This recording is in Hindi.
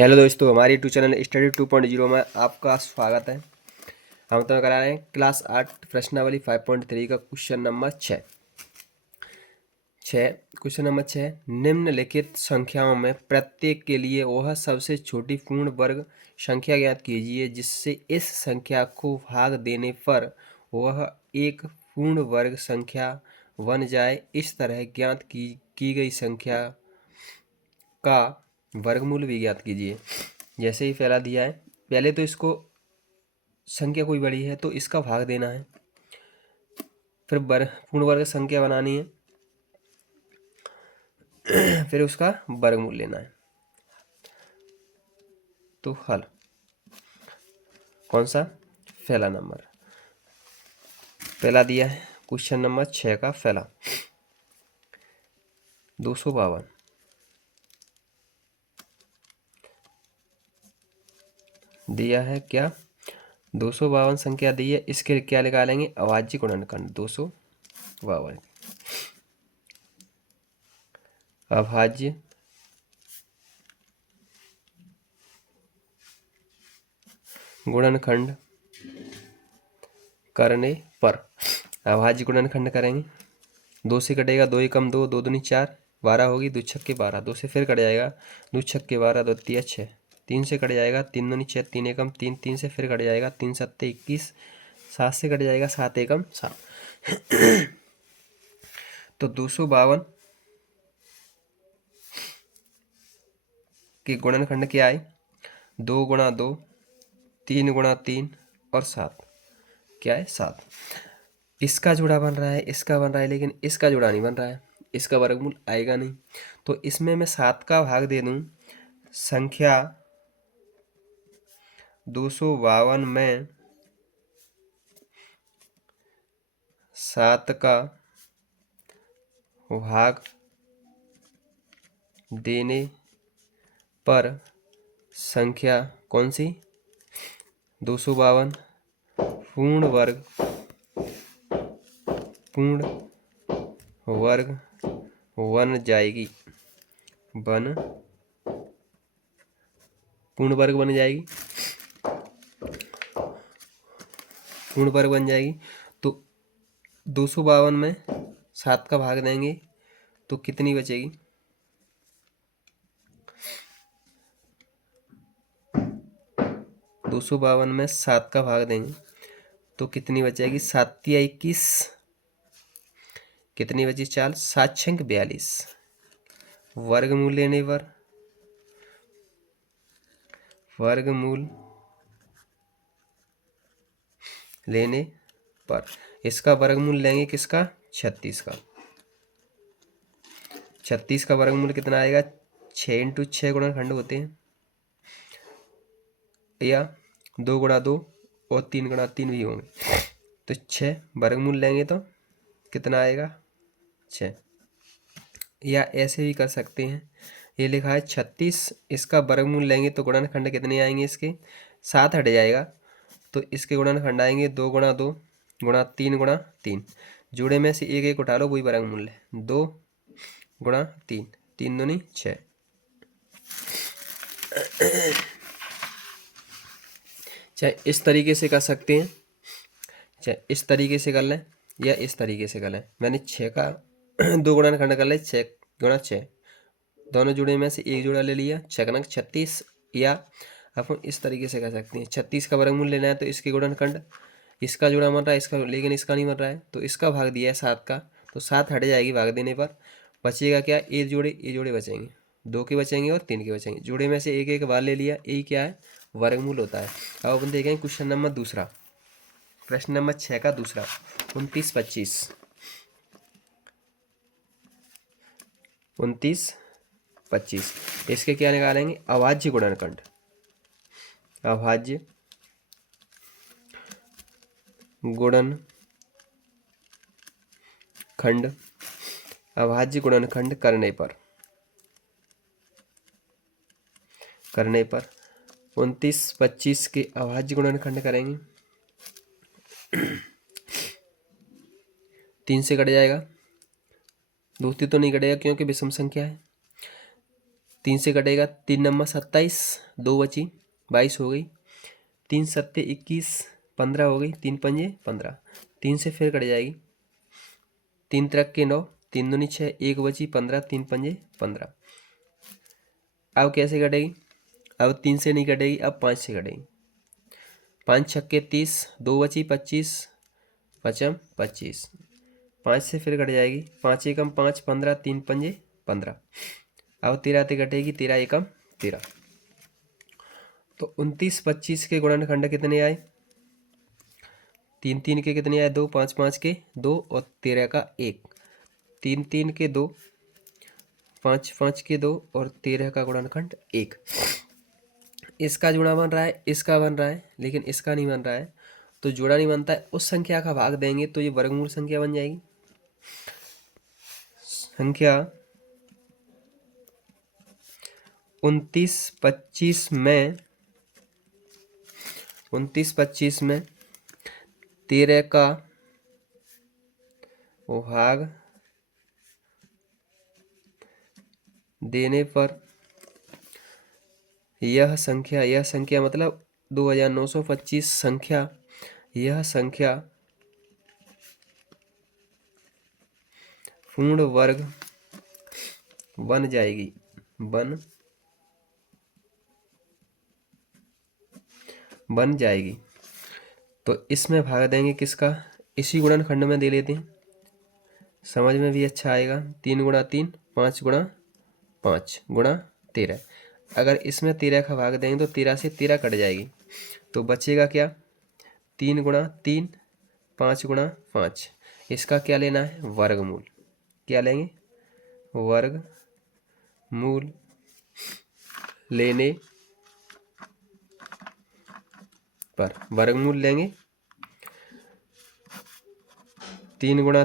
हेलो दोस्तों, हमारे यूट्यूब चैनल स्टडी 2.0 में आपका स्वागत है। हम तो करा रहे हैं क्लास 8 प्रश्नावली 5.3 का क्वेश्चन नंबर 6। क्वेश्चन नंबर 6, निम्नलिखित संख्याओं में प्रत्येक के लिए वह सबसे छोटी पूर्ण वर्ग संख्या ज्ञात कीजिए जिससे इस संख्या को भाग देने पर वह एक पूर्ण वर्ग संख्या बन जाए। इस तरह ज्ञात की गई संख्या का वर्गमूल भी ज्ञात कीजिए। जैसे ही पहला दिया है, पहले तो इसको संख्या कोई बड़ी है तो इसका भाग देना है, फिर पूर्ण वर्ग संख्या बनानी है, फिर उसका वर्गमूल लेना है। तो हल कौन सा? पहला नंबर पहला दिया है क्वेश्चन नंबर 6 का पहला 252 दिया है। क्या 252 संख्या दी है, इसके क्या निकालेंगे? अभाज्य गुणनखंड 252 अभाज्य गुणनखंड करने पर अभाज्य गुणनखंड करेंगे। 2 से कटेगा, 2 एकम 2, 2 दूनी 4, 12 होगी, 2 छक्के 12, 2 से फिर कट जाएगा, 2 छक्के 12, 2 तिया 6, 3 से कट जाएगा, 3 दूनी 6, 3 एकम 3, 3 से फिर कट जाएगा, 3 सत्ते 21, 7 से कट जाएगा, 7 एकम 7। तो 252 के गुणनखंड क्या आए? 2 गुणा 2, 3 गुणा 3 और 7। क्या है? 7। इसका जुड़ा बन रहा है, इसका बन रहा है, लेकिन इसका जुड़ा नहीं बन रहा है, इसका वर्गमूल आएगा नहीं। तो इसमें मैं 7 का भाग दे दूं, संख्या 252 में 7 का भाग देने पर संख्या कौन सी? 252 पूर्ण वर्ग बन जाएगी, पूर्ण वर्ग बन जाएगी, पूर्ण वर्ग बन जाएगी। तो 252 में 7 का भाग देंगे तो कितनी बचेगी? 252 में 7 का भाग देंगे तो कितनी बचेगी? 7 या 21, कितनी बची? 4, 7 छंक 42। वर्गमूल लेने पर इसका वर्गमूल लेंगे किसका? 36 का। 36 का वर्गमूल कितना आएगा? 6 × 6 गुणनखंड होते हैं, या 2 गुणा 2 और 3 गुणा 3 भी होंगे। तो 6 वर्गमूल लेंगे तो कितना आएगा? 6। या ऐसे भी कर सकते हैं, ये लिखा है 36, इसका वर्गमूल लेंगे तो गुणनखंड कितने आएंगे? इसके 7 हट जाएगा, तो इसके गुणनखंड आएंगे 2 गुणा 2 गुणा 3 गुणा 3। जोड़े में से एक एक उठा लो, वही वर्गमूल है। 2 गुणा 3, 3 दूनी 6। चाहे इस तरीके से कर सकते हैं, चाहे इस तरीके से कर लें, या इस तरीके से कर लें। मैंने 6 का 2 गुणनखंड कर ले, 6 गुणा 6, दोनों जुड़े में से एक जोड़ा ले लिया, 6 36। या अपन इस तरीके से कर सकते हैं, 36 का वर्गमूल लेना है तो इसके गुणनखंड, इसका जुड़ा बन रहा है, इसका, लेकिन इसका नहीं बन रहा है, तो इसका भाग दिया है 7 का, तो 7 हट जाएगी भाग देने पर। बचेगा क्या? ये जोड़े बचेंगे, 2 के बचेंगे और 3 के बचेंगे। जोड़े में से एक एक बार ले लिया, यही क्या है? वर्गमूल होता है। अब अपन देखेंगे क्वेश्चन नंबर दूसरा, प्रश्न नंबर 6 का दूसरा 29 25। इसके क्या निकालेंगे? अभाज्य गुणनखंड, अभाज्य गुणनखंड, अभाज्य गुणनखंड करने पर 29 25 के अभाज्य गुणनखंड करेंगे, 3 से कट जाएगा, दूसरी तो नहीं कटेगा क्योंकि विषम संख्या है। 3 से कटेगा, 3 नंबर 27, 2 बची, 22 हो गई, 3 सत्ते 21, 15 हो गई, 3 पंजे 15, 3 से फिर कट जाएगी, 3 तिरक के 9, 3 दूनी 6, 1 बची 15, 3 पंजे 15। अब कैसे कटेगी? अब 3 से नहीं कटेगी, अब 5 से कटेगी, 5 छक्के 30, 2 बची 25, पचम 25, 5 से फिर कट जाएगी, 5 एकम 5, 15, 3 पंजे 15। अब 13 से कटेगी, 13 एकम 13। तो 29 25 के गुणनखंड कितने आए? 3 3 के कितने आए? 2, 5 5 के 2 और 13 का 1, 3 3 के 2, 5 5 के 2 और 13 का गुणनखंड 1। इसका जोड़ा बन रहा है, इसका बन रहा है, लेकिन इसका नहीं बन रहा है। तो जोड़ा नहीं बनता है, उस संख्या का भाग देंगे तो ये वर्गमूल संख्या बन जाएगी। संख्या 29 25 में 13 का भाग देने पर यह संख्या मतलब 2925 संख्या, यह संख्या पूर्ण वर्ग बन जाएगी, बन जाएगी। तो इसमें भाग देंगे किसका? इसी गुणनखंड में दे लेते हैं, समझ में भी अच्छा आएगा। 3 गुणा 3, 5 गुणा 5 गुणा 13। अगर इसमें 13 का भाग देंगे तो 13 से 13 कट जाएगी, तो बचेगा क्या? 3 गुणा 3, 5 गुणा 5। इसका क्या लेना है? वर्गमूल। क्या लेंगे? वर्गमूल लेने पर वर्गमूल लेंगे, 3 गुणा